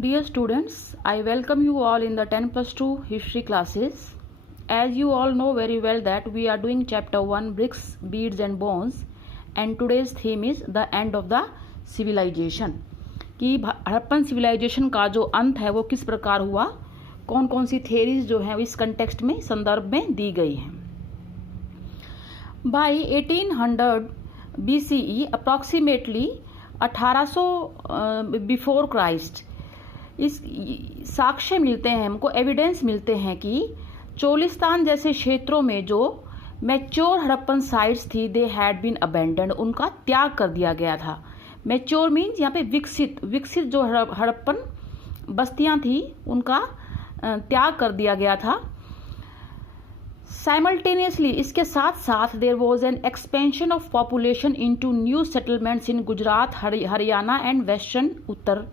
Dear students, I welcome you all in the 10 plus 2 history classes. As you all know very well that we are doing chapter 1 bricks, beads and bones, and today's theme is the end of the civilization. कि Harappan civilisation का जो अंत है वो किस प्रकार हुआ, कौन कौन सी थियरीज जो हैं इस कंटेक्स्ट में संदर्भ में दी गई हैं. By 1800 BCE approximately 1800 before Christ इस साक्ष्य मिलते हैं, हमको एविडेंस मिलते हैं कि चोलिस्तान जैसे क्षेत्रों में जो मैच्योर हड़प्पन साइट्स थी दे हैड बीन अबेंडेंड, उनका त्याग कर दिया गया था. मैच्योर मीन्स यहाँ पे विकसित जो हड़प्पन बस्तियां थी उनका त्याग कर दिया गया था. साइमल्टेनियसली इसके साथ साथ there was an expansion of population into new settlements in Gujarat, Haryana and western Uttar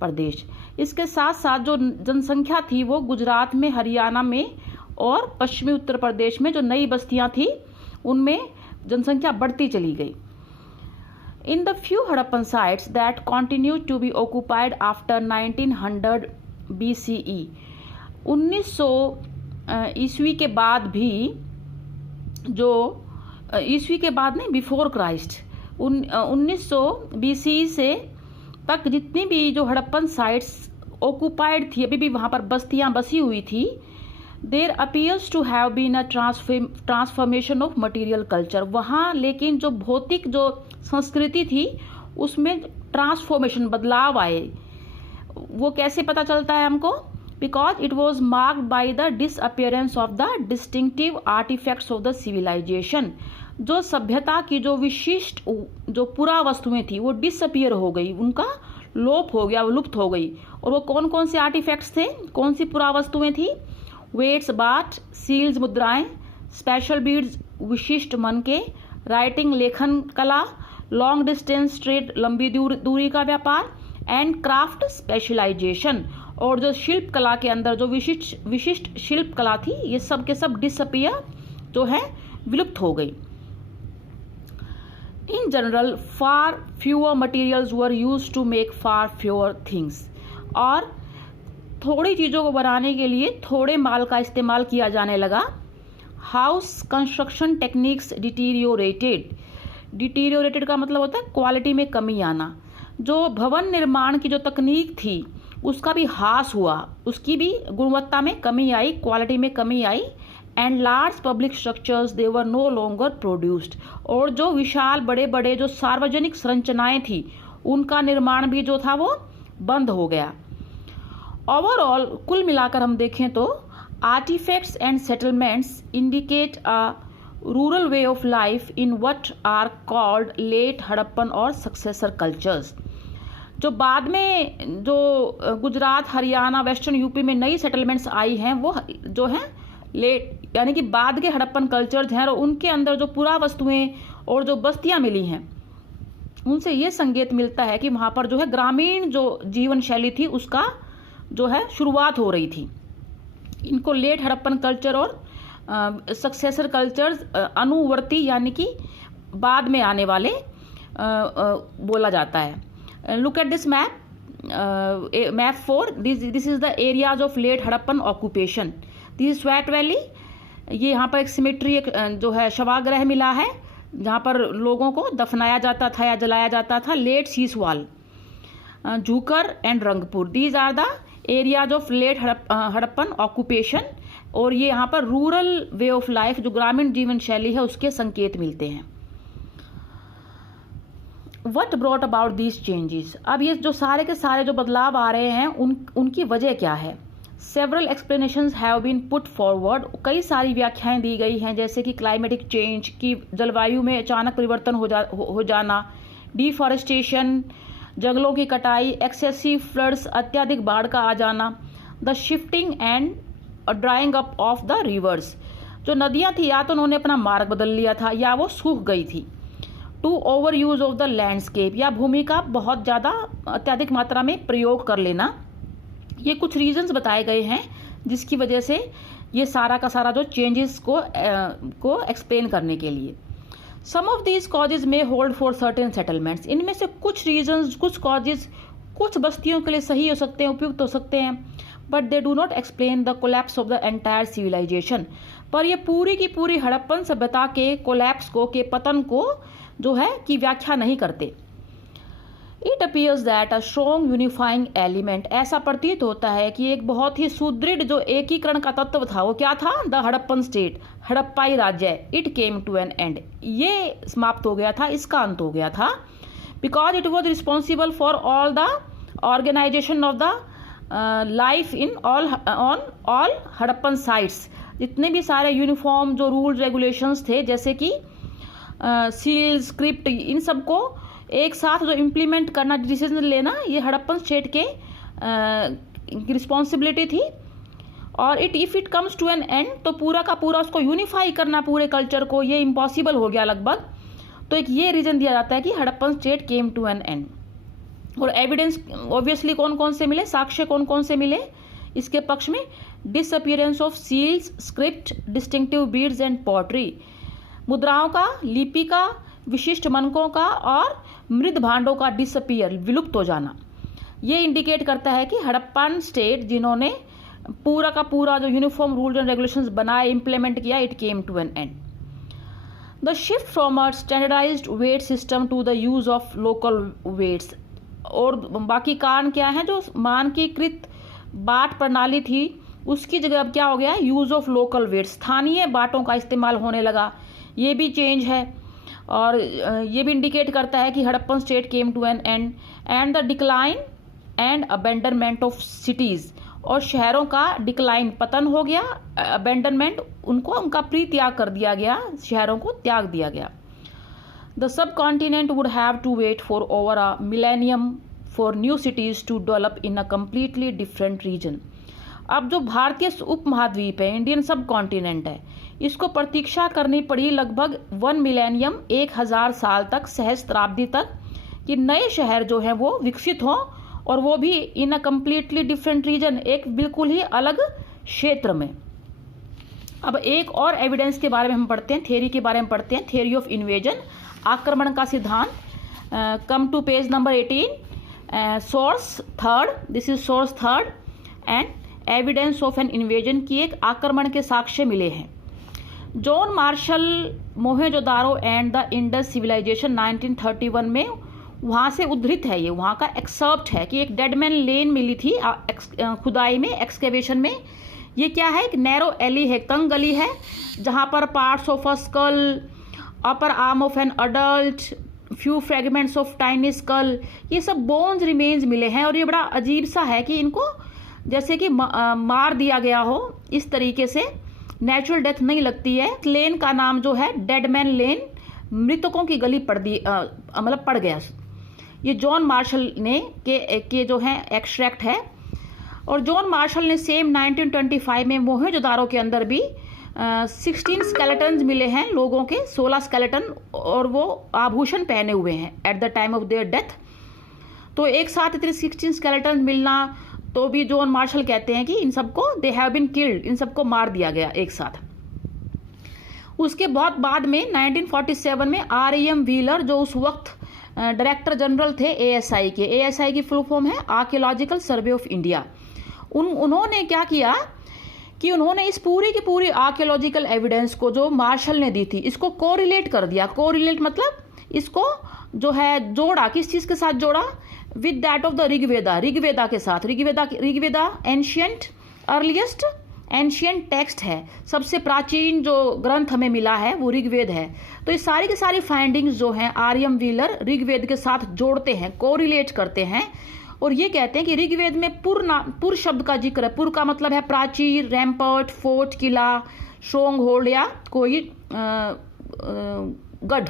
Pradesh. इसके साथ साथ जो जनसंख्या थी वो गुजरात में, हरियाणा में और पश्चिमी उत्तर प्रदेश में जो नई बस्तियां थी उनमें जनसंख्या बढ़ती चली गई. In the few Harappan sites that continue to be occupied after 1900 BCE, 1900 ईस्वी के बाद भी जो ईस्वी के बाद नहीं, बिफोर क्राइस्ट 1900 BCE से तक जितनी भी जो हड़प्पन साइट्स ऑक्युपाइड थी, अभी भी वहाँ पर बस्तियाँ बसी हुई थी, there appears to have been a transformation of material culture. वहाँ लेकिन जो भौतिक जो संस्कृति थी उसमें ट्रांसफॉर्मेशन, बदलाव आए. वो कैसे पता चलता है हमको? Because it was marked by the disappearance of the distinctive artifacts of the civilization. जो सभ्यता की जो विशिष्ट जो पुरा वस्तुएं थी वो डिसअपियर हो गई, उनका लोप हो गया, वो लुप्त हो गई. और वो कौन कौन से आर्टिफैक्ट्स थे, कौन सी पुरा वस्तुएं थी? वेट्स, बाट, सील्स, मुद्राएं, स्पेशल बीड्स, विशिष्ट मनके, राइटिंग, लेखन कला, लॉन्ग डिस्टेंस ट्रेड, लंबी दूरी का व्यापार, एंड क्राफ्ट स्पेशलाइजेशन. और जो शिल्प कला के अंदर जो विशिष्ट शिल्प कला थी, ये सब के सब डिसअपियर जो है विलुप्त हो गई. In general, far fewer materials were used to make far fewer things. और थोड़ी चीज़ों को बनाने के लिए थोड़े माल का इस्तेमाल किया जाने लगा. हाउस कंस्ट्रक्शन टेक्निक्स डिटीरियोरेटेड का मतलब होता है क्वालिटी में कमी आना. जो भवन निर्माण की जो तकनीक थी उसका भी ह्रास हुआ, उसकी भी गुणवत्ता में कमी आई, क्वालिटी में कमी आई. And large public structures they were no longer produced. और जो विशाल बड़े बड़े जो सार्वजनिक संरचनाएं थी उनका निर्माण भी जो था वो बंद हो गया. ओवरऑल कुल मिलाकर हम देखें तो artifacts and settlements indicate a rural way of life in what are called late Harappan और सक्सेसर कल्चर्स. जो बाद में जो गुजरात, हरियाणा, वेस्टर्न यूपी में नई सेटलमेंट्स आई हैं वो जो हैं लेट यानी कि बाद के हड़प्पन कल्चर्स हैं, और उनके अंदर जो पुरा वस्तुएं और जो बस्तियां मिली हैं उनसे ये संकेत मिलता है कि वहाँ पर जो है ग्रामीण जो जीवन शैली थी उसका जो है शुरुआत हो रही थी. इनको लेट हड़प्पन कल्चर और सक्सेसर कल्चर्स, अनुवर्ती यानी कि बाद में आने वाले बोला जाता है. Look at this map, map 4. This is the areas of late Harappan occupation. This Swat valley, ये यहाँ पर एक सिमेट्री, एक जो है शवाग्रह मिला है जहाँ पर लोगों को दफनाया जाता था या जलाया जाता था. Late Siswal, Jhukar and Rangpur, these are the areas of late Harappan occupation. और ये यहाँ पर रूरल वे ऑफ लाइफ, जो ग्रामीण जीवन शैली है उसके संकेत मिलते हैं. What brought about these changes. अब ये जो सारे के सारे जो बदलाव आ रहे हैं उनकी वजह क्या है? Several explanations have been put forward. कई सारी व्याख्याएं दी गई हैं, जैसे कि क्लाइमेटिक चेंज, की जलवायु में अचानक परिवर्तन हो जाना, डिफॉरेस्टेशन, जंगलों की कटाई, एक्सेसिव फ्लड्स, अत्यधिक बाढ़ का आ जाना, the shifting and drawing up of the reverse. जो नदियां थी या तो उन्होंने अपना मार्ग बदल लिया था या वो सूख गई थी. To over use of the landscape, या भूमि का बहुत ज़्यादा अत्यधिक मात्रा में प्रयोग कर लेना. ये कुछ रीजंस बताए गए हैं जिसकी वजह से ये सारा का सारा जो चेंजेस को एक्सप्लेन करने के लिए. सम ऑफ दीज कॉजेज में होल्ड फॉर सर्टेन सेटलमेंट्स. इनमें से कुछ रीजंस, कुछ कॉजेज कुछ बस्तियों के लिए सही हो सकते हैं, उपयुक्त हो सकते हैं, but they do not explain the collapse of the entire civilization. पर ये पूरी की पूरी हड़प्पन सभ्यता के कोलैप्स को, के पतन को जो है कि व्याख्या नहीं करते। It appears that a strong unifying element, ऐसा प्रतीत होता है कि एक बहुत ही सुदृढ़ जो एकीकरण का तत्व था वो क्या था, द हड़प्पन स्टेट, हड़प्पाई राज्य, it came to an end, ये समाप्त हो गया था, इसका अंत हो गया था। Because it was responsible for all the organization of the life in all Harappan sites, जितने भी सारे यूनिफॉर्म जो रूल रेगुलेशंस थे, जैसे कि सील, स्क्रिप्ट, इन सबको एक साथ जो इम्प्लीमेंट करना, डिसीजन लेना, ये हड़प्पन स्टेट के रिस्पॉन्सिबिलिटी थी। और if it comes to an end, तो पूरा का पूरा उसको यूनिफाई करना पूरे कल्चर को, ये इम्पॉसिबल हो गया लगभग। तो एक ये रीजन दिया जाता है कि Harappan state came to an end. और एविडेंस ऑब्वियसली कौन कौन से मिले, साक्ष्य कौन कौन से मिले इसके पक्ष में, disappearance of seals, script, distinctive beads and pottery, मुद्राओं का, लिपि का, विशिष्ट मनकों का और मृद भांडों का डिसअपियर, विलुप्त हो जाना। ये इंडिकेट करता है कि हड़प्पन स्टेट जिन्होंने पूरा का पूरा जो यूनिफॉर्म रूल्स एंड रेगुलेशंस बनाए, इंप्लीमेंट किया, it came to an end. The shift from a standardized weight system to the use of local weights, और बाकी कारण क्या है, जो मानकीकृत बाट प्रणाली थी उसकी जगह अब क्या हो गया, यूज ऑफ लोकल वेट्स, स्थानीय बाटों का इस्तेमाल होने लगा, ये भी चेंज है। और ये भी इंडिकेट करता है कि Harappan state came to an end and the decline and abandonment of cities, और शहरों का डिक्लाइन, पतन हो गया, अबेंडनमेंट, उनको उनका परित्याग कर दिया गया, शहरों को त्याग दिया गया। The subcontinent would have to wait for over a millennium for new cities to develop in a completely different region. अब जो भारतीय उपमहाद्वीप है, इंडियन सब कॉन्टिनेंट है, इसको प्रतीक्षा करनी पड़ी लगभग 1 मिलेनियम, 1000 साल तक, सहस्त्राब्दी तक, कि नए शहर जो हैं वो विकसित हों, और वो भी इन अ कम्प्लीटली डिफरेंट रीजन, एक बिल्कुल ही अलग क्षेत्र में। अब एक और एविडेंस के बारे में हम पढ़ते हैं, थ्योरी के बारे में पढ़ते हैं, थ्योरी ऑफ इन्वेजन, आक्रमण का सिद्धांत। Come to page number 18, source third, this is source third, and evidence of an invasion, की एक आक्रमण के साक्ष्य मिले हैं। John Marshall, Mohenjodaro and the Indus civilization 1931 में, वहाँ से उद्धृत है, ये वहाँ का एक्सर्प्ट है कि एक डेडमैन लेन मिली थी खुदाई में, एक्सकेवेशन में। ये क्या है, एक नैरो एली है, तंग गली है, जहाँ पर parts of a skull, upper arm of an adult, few fragments of tiny skull, ये सब बोन्स रिमेन्स मिले हैं। और ये बड़ा अजीब सा है कि इनको जैसे कि मार दिया गया हो, इस तरीके से नेचुरल डेथ नहीं लगती है। लेन का नाम जो है डेडमैन लेन, मृतकों की गली पड़ दी, मतलब पड़ गया। ये जॉन मार्शल ने के जो है एक्सट्रैक्ट है। और जॉन मार्शल ने सेम 1925 में मोहेंजोदारो के अंदर भी 16 स्केलेटन्स मिले हैं लोगों के, 16 स्केलेटन, और वो आभूषण पहने हुए हैं at the time of their death. तो एक साथ इतने 16 स्केलेटन मिलना, तो भी जॉन मार्शल कहते हैं कि इन सबको दे हैव बीन किल्ड, इन सबको मार दिया गया एक साथ। उसके बहुत बाद में 1947 में R.E.M. व्हीलर, जो उस वक्त डायरेक्टर जनरल थे ASI के, ASI की फुल फॉर्म है आर्कियोलॉजिकल सर्वे ऑफ इंडिया, उन्होंने क्या किया कि उन्होंने इस पूरी की पूरी आर्कियोलॉजिकल एविडेंस को जो मार्शल ने दी थी, इसको कोरिलेट कर दिया। कोरिलेट मतलब इसको जो है जोड़ा, किस चीज के साथ जोड़ा, with that of the Rigveda, Rigveda के साथ। Rigveda ancient, earliest ancient text है, सबसे प्राचीन जो ग्रंथ हमें मिला है वो ऋग्वेद है। तो ये सारी की सारी फाइंडिंग्स जो हैं R.E.M. व्हीलर ऋग्वेद के साथ जोड़ते हैं, कोरिलेट करते हैं, और ये कहते हैं कि ऋग्वेद में पुर शब्द का जिक्र है। पुर का मतलब है प्राचीर, रैम्पर्ट, फोर्ट, किला, स्ट्रॉन्ग होल्ड, या कोई गढ़,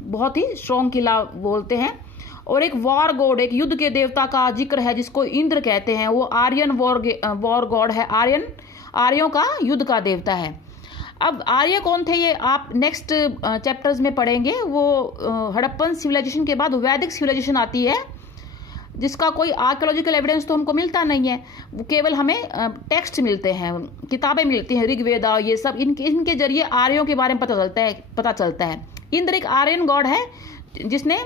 बहुत ही स्ट्रॉन्ग किला बोलते हैं। और एक वॉर गॉड, एक युद्ध के देवता का जिक्र है जिसको इंद्र कहते हैं, वो आर्यन वॉर गॉड है, आर्यों का युद्ध का देवता है। अब आर्य कौन थे ये आप नेक्स्ट चैप्टर्स में पढ़ेंगे। वो हड़प्पन सिविलाइजेशन के बाद वैदिक सिविलाइजेशन आती है, जिसका कोई आर्कियोलॉजिकल एविडेंस तो हमको मिलता नहीं है, वो केवल हमें टेक्स्ट मिलते हैं, किताबें मिलती हैं, ऋग्वेदा, ये सब, इनके जरिए आर्यों के बारे में पता चलता है। इंद्र एक आर्यन गॉड है जिसने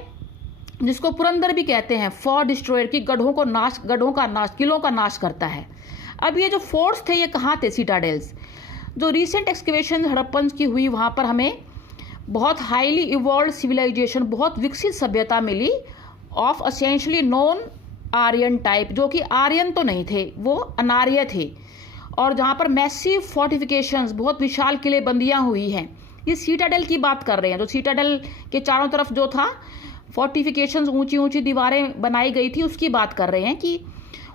जिसको पुरंदर भी कहते हैं, फॉर डिस्ट्रॉयर, की गढ़ों का नाश, किलों का नाश करता है। अब ये जो फोर्ट्स थे ये कहाँ थे? सिटाडेल्स। जो रिसेंट एक्सकेवेशन हड़प्पन की हुई वहाँ पर हमें बहुत हाईली इवॉल्व सिविलाइजेशन, बहुत विकसित सभ्यता मिली of essentially non Aryan type, जो कि आर्यन तो नहीं थे, वो अनार्य थे। और जहाँ पर मैसिव फोर्टिफिकेशंस, बहुत विशाल किलेबंदियाँ हुई हैं। ये सीटाडेल की बात कर रहे हैं, जो सीटाडेल के चारों तरफ जो था फोर्टिफिकेशंस, ऊंची ऊंची दीवारें बनाई गई थी, उसकी बात कर रहे हैं कि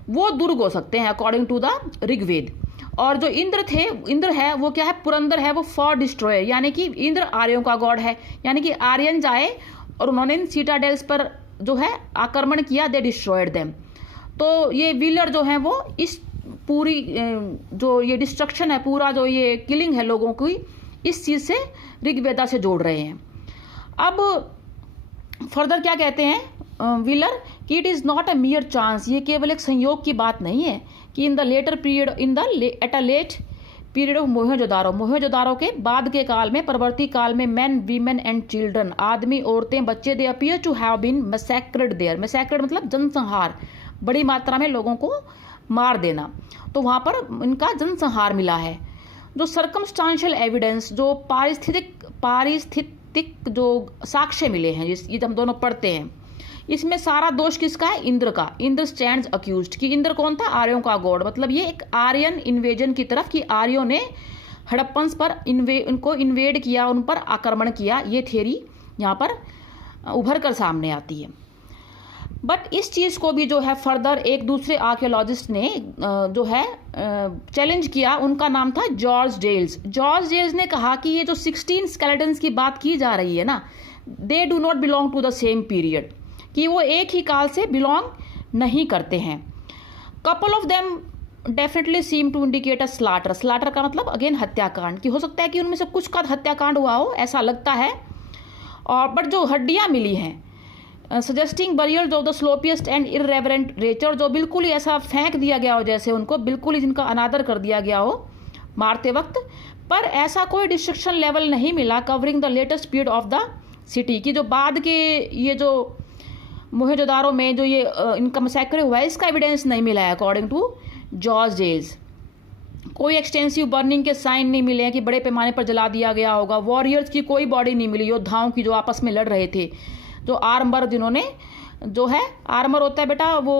वो दुर्ग हो सकते हैं अकॉर्डिंग टू द ऋग्वेद। और जो इंद्र है वो क्या है? पुरंदर है वो फॉर डिस्ट्रॉयर, यानी कि इंद्र आर्यों का गॉड है, यानी कि आर्यन जाए और उन्होंने इन सीटाडेल्स पर जो है आक्रमण किया, दे डिस्ट्रॉयड देम। तो ये व्हीलर जो है वो इस पूरी जो ये डिस्ट्रक्शन है, पूरा जो ये किलिंग है लोगों की, इस चीज से ऋग्वेदा से जोड़ रहे हैं। अब फर्दर क्या कहते हैं व्हीलर कि it is not a mere chance, ये केवल एक संयोग की बात नहीं है कि in the later period, at a late period of Mohenjodaro के बाद के काल में, परवर्ती काल में, मेन, वीमेन एंड चिल्ड्रन, आदमी, औरतें, बच्चे, they appear to have been massacred there. Massacred मतलब जनसंहार, बड़ी मात्रा में लोगों को मार देना, तो वहां पर इनका जनसंहार मिला है। जो सर्कमस्टांशियल एविडेंस, जो पारिस्थितिक जो साक्ष्य मिले हैं, ये हम दोनों पढ़ते हैं, इसमें सारा दोष किसका है? इंद्र का। इंद्र स्टैंड्स अक्यूज्ड, कि इंद्र कौन था? आर्यों का गॉड। मतलब ये एक आर्यन इन्वेजन की तरफ, कि आर्यों ने हड़प्पन्स पर उनको इन्वेड किया, उन पर आक्रमण किया, ये थ्योरी यहाँ पर उभर कर सामने आती है। बट इस चीज़ को भी जो है फर्दर एक दूसरे आर्कियोलॉजिस्ट ने जो है चैलेंज किया। उनका नाम था जॉर्ज डेल्स। जॉर्ज डेल्स ने कहा कि ये जो 16 स्केलेटन्स की बात की जा रही है ना, they do not belong to the same period, कि वो एक ही काल से बिलोंग नहीं करते हैं। Couple of them definitely seem to indicate a slaughter. Slaughter का मतलब अगेन हत्याकांड, कि हो सकता है कि उनमें से कुछ का हत्याकांड हुआ हो, ऐसा लगता है। और बट जो हड्डियां मिली हैं, suggesting burial of the sloppiest and irreverent nature, जो बिल्कुल ही ऐसा फेंक दिया गया हो, जैसे उनको बिल्कुल ही जिनका अनादर कर दिया गया हो मारते वक्त। पर ऐसा कोई डिस्ट्रक्शन लेवल नहीं मिला covering the latest period of the city, की जो बाद के ये जो मोहनजोदारो में जो ये इनका मैसेक्रे हुआ है, इसका एविडेंस नहीं मिला है अकॉर्डिंग टू जॉर्ज डेल्स। कोई एक्सटेंसिव बर्निंग के साइन नहीं मिले हैं कि बड़े पैमाने पर जला दिया गया होगा। वॉरियर्स की कोई बॉडी नहीं मिली, योद्धाओं की जो आपस में लड़ रहे थे, जो आर्मर, जिन्होंने जो है आर्मर होता है बेटा वो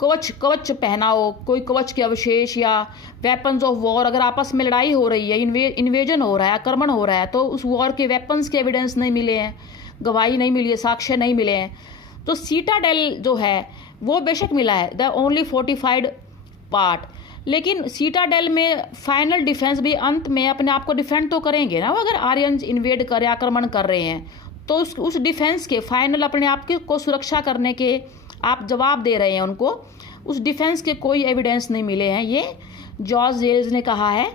कवच पहना हो, कोई कवच के अवशेष या वेपन्स ऑफ वॉर, अगर आपस में लड़ाई हो रही है, इन्वेजन हो रहा है, आक्रमण हो रहा है, तो उस वॉर के वेपन्स के एविडेंस नहीं मिले हैं, गवाही नहीं मिली है, साक्ष्य नहीं मिले हैं। तो सीटाडेल जो है वो बेशक मिला है, द ओनली फोर्टिफाइड पार्ट, लेकिन सीटाडेल में फाइनल डिफेंस भी अंत में अपने आप को डिफेंड तो करेंगे ना। वो अगर आर्यन इन्वेड कर आक्रमण कर रहे हैं तो उस डिफेंस के फाइनल अपने आप को सुरक्षा करने के आप जवाब दे रहे हैं उनको, उस डिफेंस के कोई एविडेंस नहीं मिले हैं, ये जॉर्ज डेल्स ने कहा है।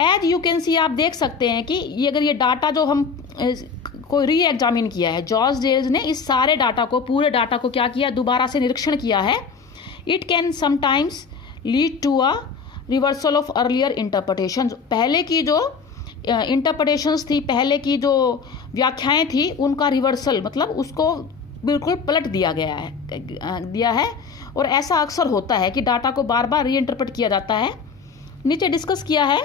एज यू कैन सी, आप देख सकते हैं कि ये अगर ये डाटा जो हम को री एग्जामिन किया है, जॉर्ज डेल्स ने इस सारे डाटा को, पूरे डाटा को क्या किया, दोबारा से निरीक्षण किया है। It can sometimes lead to a reversal of earlier interpretation. पहले की जो इंटरप्रिटेशंस थी, पहले की जो व्याख्याएं थी, उनका रिवर्सल मतलब उसको बिल्कुल पलट दिया है। और ऐसा अक्सर होता है कि डाटा को बार बार री इंटरप्रेट किया जाता है। नीचे डिस्कस किया है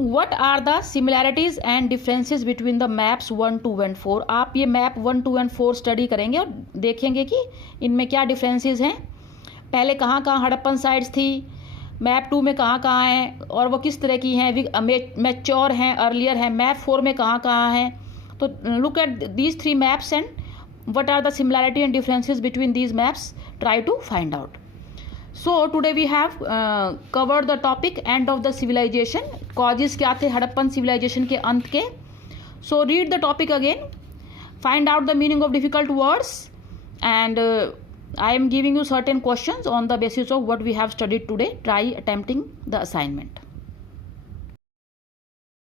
what are the similarities and differences between the maps 1, 2 and 4। आप ये मैप 1, 2 एंड 4 स्टडी करेंगे और देखेंगे कि इनमें क्या डिफरेंसेस हैं। पहले कहाँ कहाँ हड़प्पन साइट्स थी, मैप 2 में कहाँ कहाँ हैं और वो किस तरह की हैं, मैच्योर हैं, अर्लियर हैं, मैप 4 में कहाँ कहाँ हैं। तो look at these 3 maps and what are the similarity and differences between these maps, try to find out. So today we have covered the topic end of the civilization, causes क्या थे Harappan civilization के अंत के। So read the topic again, find out the meaning of difficult words, and I am giving you certain questions on the basis of what we have studied today. Try attempting the assignment.